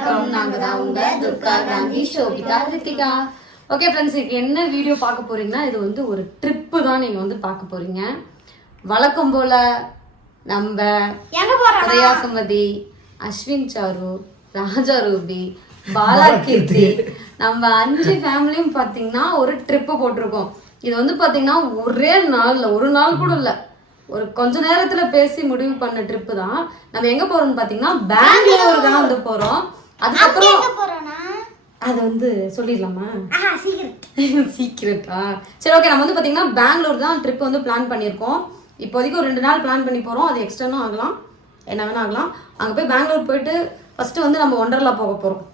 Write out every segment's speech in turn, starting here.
வணக்கம் தான் உங்க துர்கா காந்தி ஓகே ஃப்ரெண்ட்ஸ் என்ன வீடியோ பார்க்க போறீங்கன்னா இது வந்து ஒரு ட்ரிப்பு தான் நீங்க வந்து பார்க்க போறீங்க வழக்கம் போல நம்ம உதயா அஸ்வின் சாரு ராஜா ரூபி பாலா கீர்த்தி நம்ம அஞ்சு ஃபேமிலியும் பார்த்தீங்கன்னா ஒரு ட்ரிப்பு போட்டிருக்கோம் இது வந்து பார்த்தீங்கன்னா ஒரே நாள் ஒரு நாள் கூட இல்லை ஒரு கொஞ்ச நேரத்துல பேசி முடிவு பண்ண ட்ரிப்பு தான் நம்ம எங்க போறோம்னு பாத்தீங்கன்னா பெங்களூர் தான் வந்து போறோம் அதுக்கப்புறம் அது வந்து சொல்லிடலாமா சீக்கிரட்டா சரி ஓகே நம்ம வந்து பார்த்தீங்கன்னா பெங்களூர் தான் ட்ரிப் வந்து பிளான் பண்ணியிருக்கோம் இப்போதைக்கு ஒரு ரெண்டு நாள் பிளான் பண்ணி போகிறோம் அது எக்ஸ்டர்னும் ஆகலாம் என்ன வேணா ஆகலாம் அங்கே போய் பெங்களூர் போயிட்டு ஃபஸ்ட்டு வந்து நம்ம ஒண்டர்லா போக போகிறோம்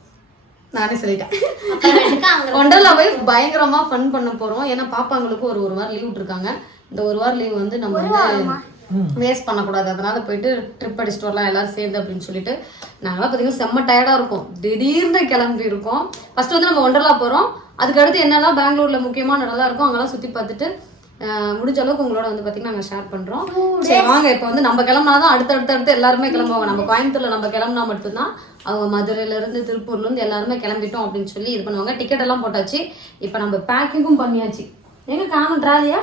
நானே சொல்லிட்டேன் ஒண்டர்லா போய் பயங்கரமாக ஃபன் பண்ண போகிறோம் ஏன்னா பாப்பாங்களுக்கு ஒரு ஒரு வாரம் லீவ் விட்டுருக்காங்க இந்த ஒரு வாரம் லீவ் வந்து நம்ம வந்து வேஸ்ட் பண்ணக்கூடாது அதனால போயிட்டு ட்ரிப் அடிச்சிட்டு வரலாம் எல்லாரும் சேர்ந்து அப்படின்னு சொல்லிட்டு நாங்களாம் பார்த்தீங்கன்னா செம்ம டயர்டாக இருக்கும் திடீர்னு கிளம்பி இருக்கோம் ஃபர்ஸ்ட் வந்து நம்ம ஒண்டர்லா போகிறோம் அதுக்கடுத்து என்னெல்லாம் பெங்களூரில் முக்கியமாக நல்லா இருக்கும் அங்கெல்லாம் சுற்றி பார்த்துட்டு முடிஞ்ச அளவுக்கு உங்களோட வந்து பார்த்தீங்கன்னா நாங்கள் ஷேர் பண்ணுறோம் வாங்க இப்போ வந்து நம்ம கிளம்புனா தான் அடுத்த அடுத்து அடுத்து எல்லாருமே கிளம்புவாங்க நம்ம கோயம்புத்தூரில் நம்ம கிளம்புனா மட்டும்தான் அவங்க மதுரையிலேருந்து திருப்பூர்லேருந்து எல்லாருமே கிளம்பிட்டோம் அப்படின்னு சொல்லி இது பண்ணுவாங்க டிக்கெட் எல்லாம் போட்டாச்சு இப்போ நம்ம பேக்கிங்கும் பண்ணியாச்சு எங்கே காமன் ட்ராலியா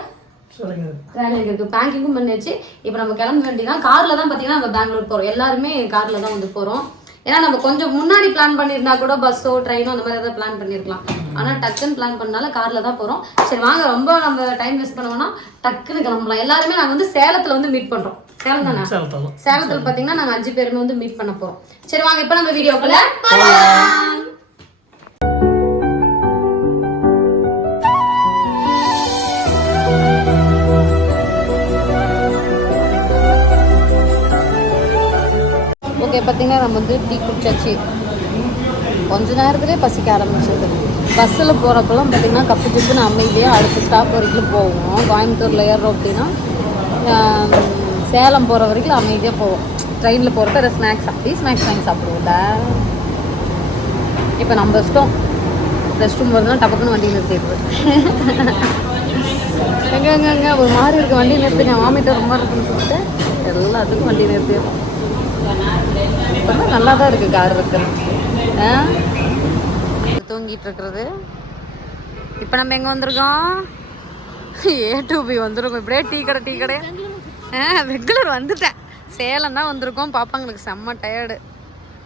வேலைகளுக்கு பேங்கிங்கும் பண்ணியாச்சு இப்போ நம்ம கிளம்ப காரில் தான் பார்த்தீங்கன்னா நம்ம பெங்களூர் போகிறோம் எல்லாருமே காரில் தான் வந்து போகிறோம் ஏன்னா நம்ம கொஞ்சம் முன்னாடி பிளான் பண்ணியிருந்தா கூட பஸ்ஸோ ட்ரெயினோ அந்த மாதிரி ஏதாவது பிளான் பண்ணியிருக்கலாம் ஆனால் டக்குன்னு பிளான் பண்ணால காரில் தான் போகிறோம் சரி வாங்க ரொம்ப நம்ம டைம் வேஸ்ட் பண்ணுவோம்னா டக்குன்னு கிளம்பலாம் எல்லாருமே நாங்கள் வந்து சேலத்தில் வந்து மீட் பண்ணுறோம் சேலம் சேலத்தில் பார்த்தீங்கன்னா நாங்கள் அஞ்சு பேருமே வந்து மீட் பண்ண போகிறோம் சரி வாங்க இப்போ நம்ம வீடியோக்குள்ள இருக்கே பார்த்தீங்கன்னா நம்ம வந்து டீ குடிச்சாச்சு கொஞ்ச நேரத்துலேயே பசிக்க ஆரம்பிச்சிருது பஸ்ஸில் போகிறப்பெல்லாம் பார்த்தீங்கன்னா கப்பு ஜூஸ்னு அமைதியாக அடுத்த ஸ்டாப் வரைக்கும் போவோம் கோயம்புத்தூரில் ஏறுறோம் அப்படின்னா சேலம் போகிற வரைக்கும் அமைதியாக போவோம் ட்ரெயினில் போகிறப்ப அதை ஸ்நாக்ஸ் அப்படி ஸ்நாக்ஸ் வாங்கி சாப்பிடுவோம்ல இப்போ நம்ம இஷ்டம் ரெஸ்ட் போகிறதுனா வரதுனா டப்புக்குன்னு வண்டி நிறுத்திடுவோம் எங்கே எங்கே ஒரு மாதிரி இருக்குது வண்டி நிறுத்துங்க நான் வாமிட்டு ரொம்ப இருக்குதுன்னு சொல்லிட்டு எல்லாத்துக்கும் வண்டி நிறுத்திடுவோம் இப்போலாம் நல்லா தான் இருக்குது கார் இருக்கிறது தூங்கிட்டு இருக்கிறது இப்போ நம்ம எங்கே வந்திருக்கோம் ஏ டூபி வந்துருக்கோம் இப்படியே டீ கடை டீ கடை ரெகுலர் வந்துட்டேன் சேலம் தான் வந்திருக்கோம் பாப்பாங்களுக்கு செம்ம டயர்டு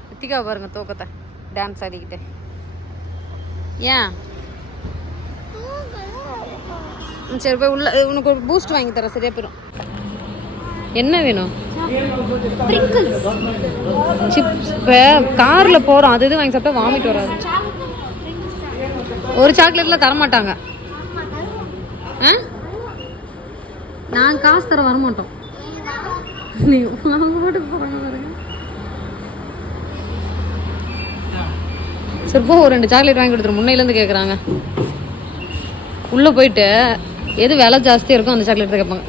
வித்திக்கா பாருங்க தூக்கத்தை டான்ஸ் ஆடிக்கிட்டேன் ஏன் சரி போய் உள்ள உனக்கு ஒரு பூஸ்ட் வாங்கி தரேன் சரியா போயிடும் என்ன வேணும் இப்போ காரில் போகிறோம் அது இது வாங்கி சாப்பிட்டா வாமிட் வராது ஒரு சாக்லேட்லாம் தரமாட்டாங்க நான் காசு தர வரமாட்டோம் நீ வாங்கோடு போகிறாங்க ஒரு ரெண்டு சாக்லேட் வாங்கி கொடுத்துரு முன்னையிலேருந்து கேட்குறாங்க உள்ளே போயிட்டு எது விலை ஜாஸ்தியாக இருக்கும் அந்த சாக்லேட் கேட்பாங்க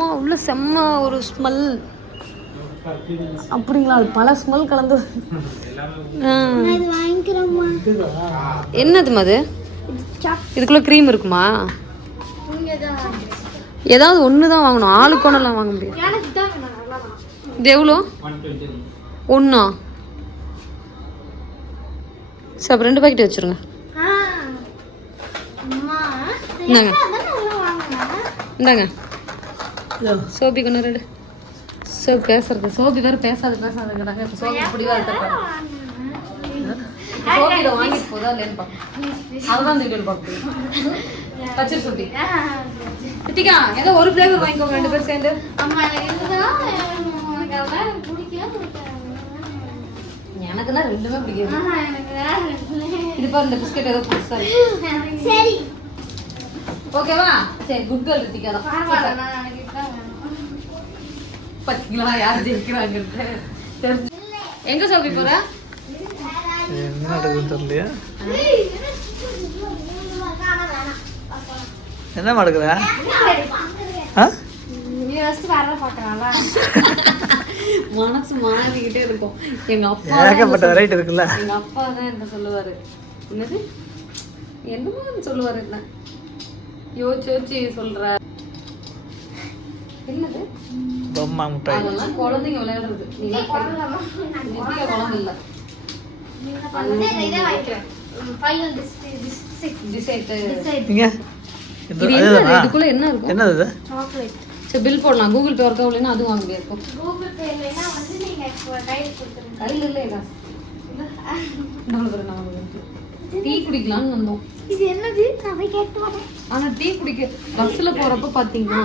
சும்மா உள்ள செம்ம ஒரு ஸ்மெல் அப்படிங்களா பல ஸ்மெல் கலந்து என்னது மது இதுக்குள்ள க்ரீம் இருக்குமா ஏதாவது ஒன்று தான் வாங்கணும் ஆளு கொண்டெல்லாம் வாங்க முடியாது இது எவ்வளோ ஒன்றா சரி ரெண்டு பாக்கெட் வச்சிருங்க இந்தாங்க இந்தாங்க சோபி கொண்டு சோ பேசுறது சோபி வேற பேசாத பேசாதீங்க ஏதோ ஒரு பிளேவர் வாங்கிக்கோங்க ரெண்டு பேரும் சேர்ந்து எனக்குன்னா ரெண்டுமே பிடிக்காது இது பாரு இந்த பிஸ்கெட் ஏதோ ஓகேவா சரி குட் கேர்ள் ரித்திகா பாத்தீங்களா யார் ஜெயிக்கிறாங்க எங்க சோபி போற என்ன நடக்கும் தெரியலையா என்ன நடக்குது மனசு மாறிக்கிட்டே இருக்கும் எங்க அப்பா ஏகப்பட்ட வெரைட்டி இருக்குல்ல எங்க அப்பா தான் என்ன சொல்லுவாரு என்னது என்னமோ சொல்லுவாரு என்ன யோசிச்சு யோசிச்சு சொல்ற என்னது பொம்மா முட்டை அதெல்லாம் குழந்தைங்க விளையாடுறது நீங்க குழந்தை இல்ல குழந்தை இல்ல இதுக்குள்ள என்ன இருக்கும் என்னது சாக்லேட் சரி பில் போடலாம் கூகுள் பே ஒர்க் ஆகலைன்னா அது வாங்க முடியாது கூகுள் பே இல்லைன்னா வந்து நீங்க கையில் இல்லை நான் டீ குடிக்கலாம்னு வந்தோம் இது என்னது ஆனா டீ குடிக்க பஸ்ல போறப்ப பாத்தீங்கன்னா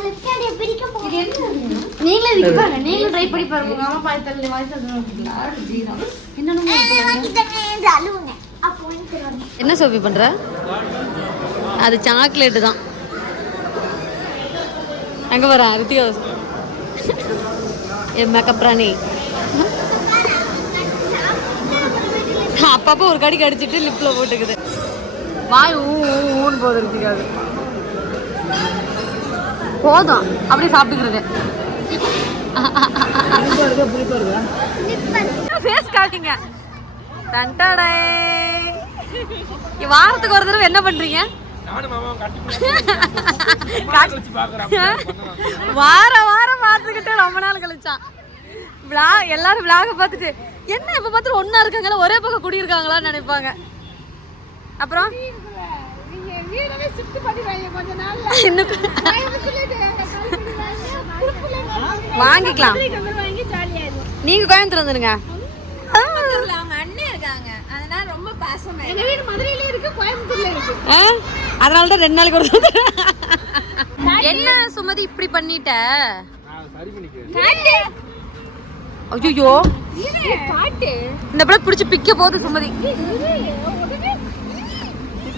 என்ன சோபி பண்ற அது சாக்லேட்டு தான் அங்க வர ஹரித்யா என் மேக்கப் ராணி அப்பப்போ ஒரு கடிக்கு அடிச்சிட்டு லிப்ல போட்டுக்குது வாய் ஊன்னு போதிருக்காது போதும் அப்படி சாப்பிட்டுக்கிறது வாரத்துக்கு ஒரு தடவை என்ன பண்றீங்க வார வாரம் பார்த்துக்கிட்டே ரொம்ப நாள் கழிச்சான் விளா எல்லாரும் விளாக பார்த்துட்டு என்ன இப்போ பார்த்துட்டு ஒன்னா இருக்காங்களா ஒரே பக்கம் குடியிருக்காங்களான்னு நினைப்பாங்க அப்புறம் வாங்கிக்கலாம் நீங்க கோயம்புத்தூர் வந்துருங்க என்ன சுமதி இப்படி பண்ணிட்ட அய்யோ இந்த படம் பிடிச்சி பிக்க போகுது சுமதி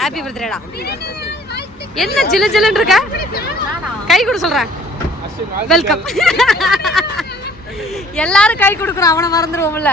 ஹாப்பி பர்த்டேடா என்ன ஜில ஜிலன்னு இருக்க கை கொடு சொல்றேன் வெல்கம் எல்லாரும் கை கொடுக்குறோம் அவனை மறந்துடுவோம்ல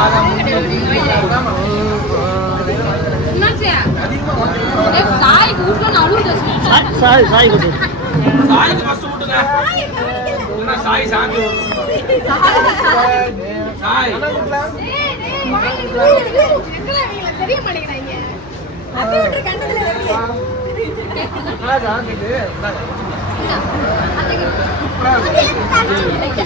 சாய் சாய் சாய் சாய் சாய்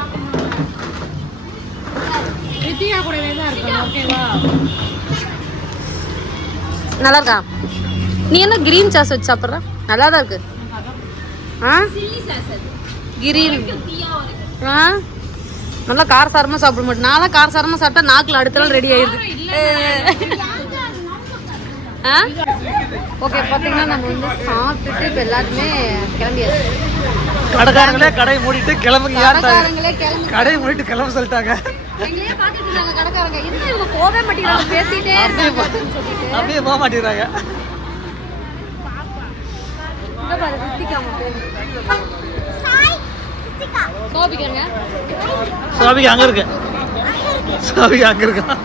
நித்யா நல்லா இருக்கா நீ என்ன கிரீன் சாஸ் வச்சு சாப்பிட்ற நல்லா தான் இருக்கு ஆ கிரீன் ஆ நல்லா கார சாரமா சாப்பிட மாட்டே நான் கார சாரமா சாப்பிட்டா நாக்கில் அடுத்த நாள் ரெடி ஆயிருது ஆ ஓகே பாத்தீங்கன்னா நம்ம வந்து சாப்பிட்டு இப்ப எல்லாருமே கிளம்பியாச்சு கடைக்காரங்களே கடை மூடிட்டு கிளம்பி கடை மூடிட்டு கிளம்ப சொல்லிட்டாங்க அப்படியே போக மாட்டேங்கிறாங்க அங்க இருக்கு சாபிகா அங்க இருக்கா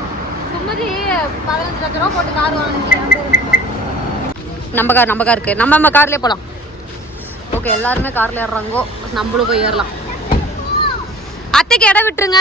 நம்ம கார் நம்ம கார் இருக்கு நம்ம நம்ம கார்லயே போலாம் ஓகே எல்லாருமே கார்ல ஏறுறாங்கோ நம்மளும் போய் ஏறலாம் அத்தைக்கு இடம் விட்டுருங்க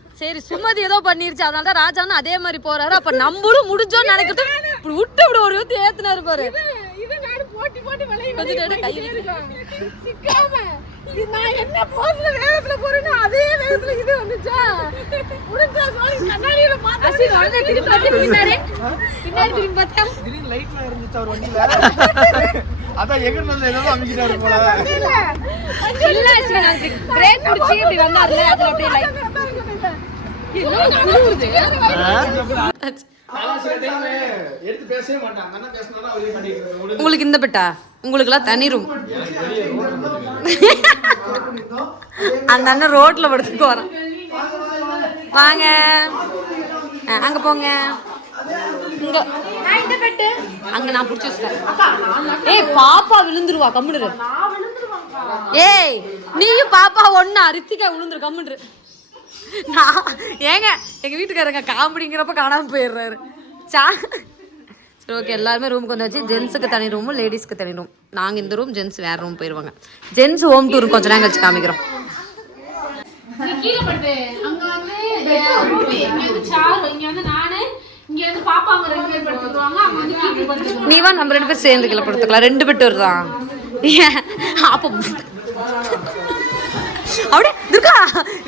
சரி சுமதி ஏதோ பண்ணிருச்சு அதனால தான் ராஜாவும் அதே மாதிரி போறாரு அப்ப நம்மளும் முடிஞ்சோன்னு நினைக்கிறது விட்டு விட ஒரு விட்டு ஏத்துனாரு பாரு அதான் எங்க உங்களுக்கு இந்த பெட்டா உங்களுக்கு எல்லாம் ரூம் அந்த அண்ணன் ரோட்ல படுத்துட்டு வரோம் வாங்க அங்க போங்க அங்க நான் புடிச்சு ஏய் பாப்பா விழுந்துருவா கம்முடுற ஏய் நீயும் பாப்பா ஒன்னா ரித்திகா விழுந்துரு கம்முடுற நான் ஏங்க எங்க வீட்டுக்காரங்க காமெடிங்கிறப்ப காணாம போயிடுறாரு சா சரி ஓகே எல்லாருமே ரூமுக்கு வந்தாச்சு ஜென்ஸுக்கு தனி ரூமும் லேடிஸ்க்கு தனி ரூம் நாங்க இந்த ரூம் ஜென்ஸ் வேற ரூம் போயிருவாங்க ஜென்ஸ் ஹோம் டூர் கொஞ்ச நேரம் கழிச்சு காமிக்கிறோம் நீவா நம்ம ரெண்டு பேரும் சேர்ந்து கீழே படுத்துக்கலாம் ரெண்டு பேர் தான் அப்படியே துர்கா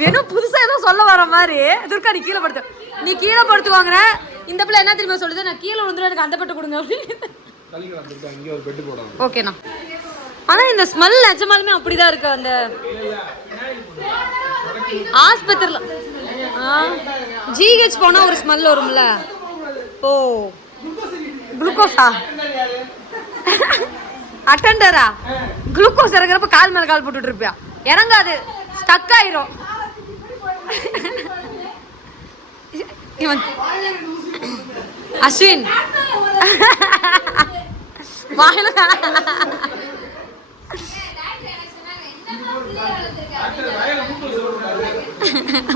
வேணும் புதுசாக ஏதோ சொல்ல வர மாதிரி துர்கா நீ கீழே படுத்து நீ கீழே படுத்துவாங்கிற இந்த பிள்ளை என்ன தெரியுமா சொல்லுது நான் கீழே விழுந்து எனக்கு அந்த பெட்டு கொடுங்க அப்படின்னு ஓகேண்ணா ஆனால் இந்த ஸ்மெல் நிஜமாலுமே அப்படி தான் அந்த ஆஸ்பத்திரியில் ஜிஹெச் போனால் ஒரு ஸ்மெல் வரும்ல ஓ குளுக்கோஸா அட்டண்டரா குளுக்கோஸ் இறங்குறப்ப கால் மேல கால் போட்டு இருப்பியா இறங்காது ஸ்டக் ஆயிரும் அஸ்வின்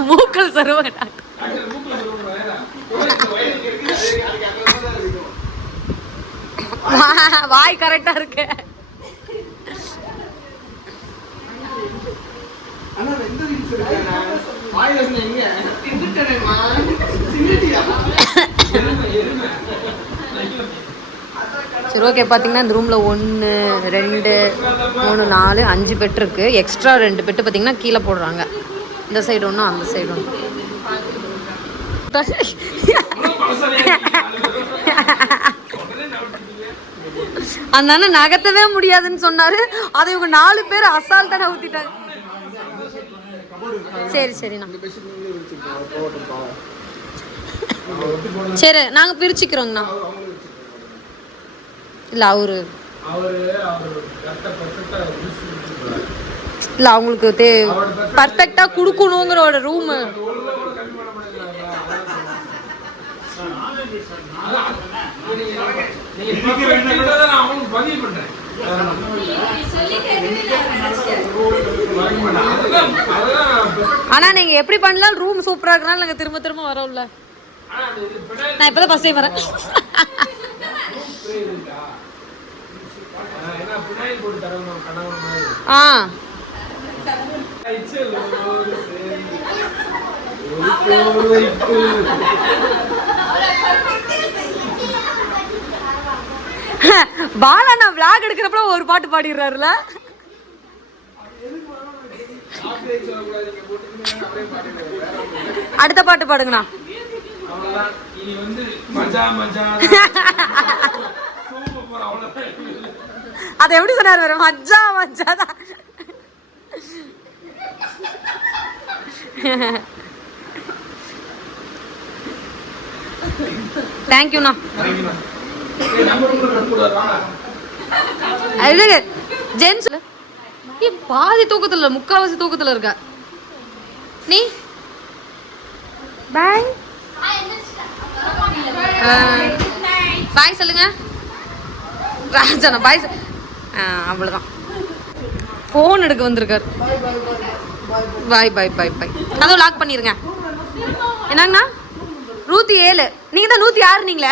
மூக்கள் சருவ வாய் கரெக்டா இருக்கு சரி ஓகே பார்த்தீங்கன்னா இந்த ரூமில் ஒன்று ரெண்டு மூணு நாலு அஞ்சு பெட்டு இருக்குது எக்ஸ்ட்ரா ரெண்டு பெட்டு பார்த்தீங்கன்னா கீழே போடுறாங்க இந்த சைடு ஒன்றும் அந்த சைடு ஒன்று அந்த அண்ணன் நகர்த்தவே முடியாதுன்னு சொன்னார் அதை இவங்க நாலு பேர் அசால்ட்டாக நகர்த்திட்டாங்க சரி சரிண்ணா சரி நாங்கள் பிரிச்சுக்கிறோங்கண்ணா இல்லை அவரு இல்லை அவங்களுக்கு தே பர்ஃபெக்டாக கொடுக்கணுங்கிற ஒரு ரூமு பண்றேன் ஆனா நீங்க எப்படி பண்ணலாம் ரூம் சூப்பரா இருக்கனால நாங்க திரும்ப திரும்ப வரோம்ல நான் இப்பதான் ஃபர்ஸ்ட் டைம் வரேன் ஆ பாலா விளாக் எடுக்கிறப்ப ஒரு பாட்டு பாடிடுறாருல அடுத்த பாட்டு பாடுங்கண்ணா அத எப்படி சொன்னாரு மஜா மஜாதான் தேங்க்யூண்ணா பாதி தூக்கத்துல இல்ல முக்காவாசி தூக்கத்துல இருக்க நீ பாய் பாய் சொல்லுங்க ராஜனா பாய் அவ்வளவுதான் போன் எடுக்க வந்திருக்காரு பாய் பாய் பாய் பாய் அதுவும் லாக் பண்ணிருங்க என்னங்கண்ணா நூத்தி ஏழு நீங்க தான் நூத்தி ஆறு நீங்களே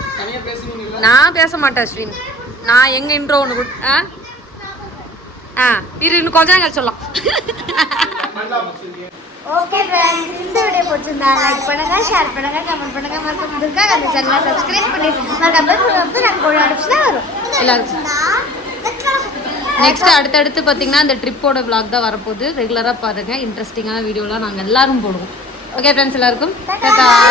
நான் பேச மாட்டேன் அஸ்வின் நான் எங்க இன்ட்ரோ ஒன்று கொடு ஆ ஆ இரு இன்னும் கொஞ்ச நாள் சொல்லலாம் ஓகே ஃப்ரெண்ட்ஸ் இந்த வீடியோ பிடிச்சிருந்தா லைக் பண்ணுங்க ஷேர் பண்ணுங்க கமெண்ட் பண்ணுங்க மறக்காம இருக்காங்க அந்த சேனலை சப்ஸ்கிரைப் பண்ணிடுங்க மறக்காம வந்து நாங்கள் கோழி அடிச்சு வரும் எல்லாரும் நெக்ஸ்ட் அடுத்தடுத்து பார்த்தீங்கன்னா இந்த ட்ரிப்போட பிளாக் தான் வரப்போகுது ரெகுலராக பாருங்கள் இன்ட்ரெஸ்டிங்கான வீடியோலாம் நாங்கள் எல்லாரும் போடுவோம் ஓகே ஃப்ரெண்ட்ஸ் எல்லாருக்கும்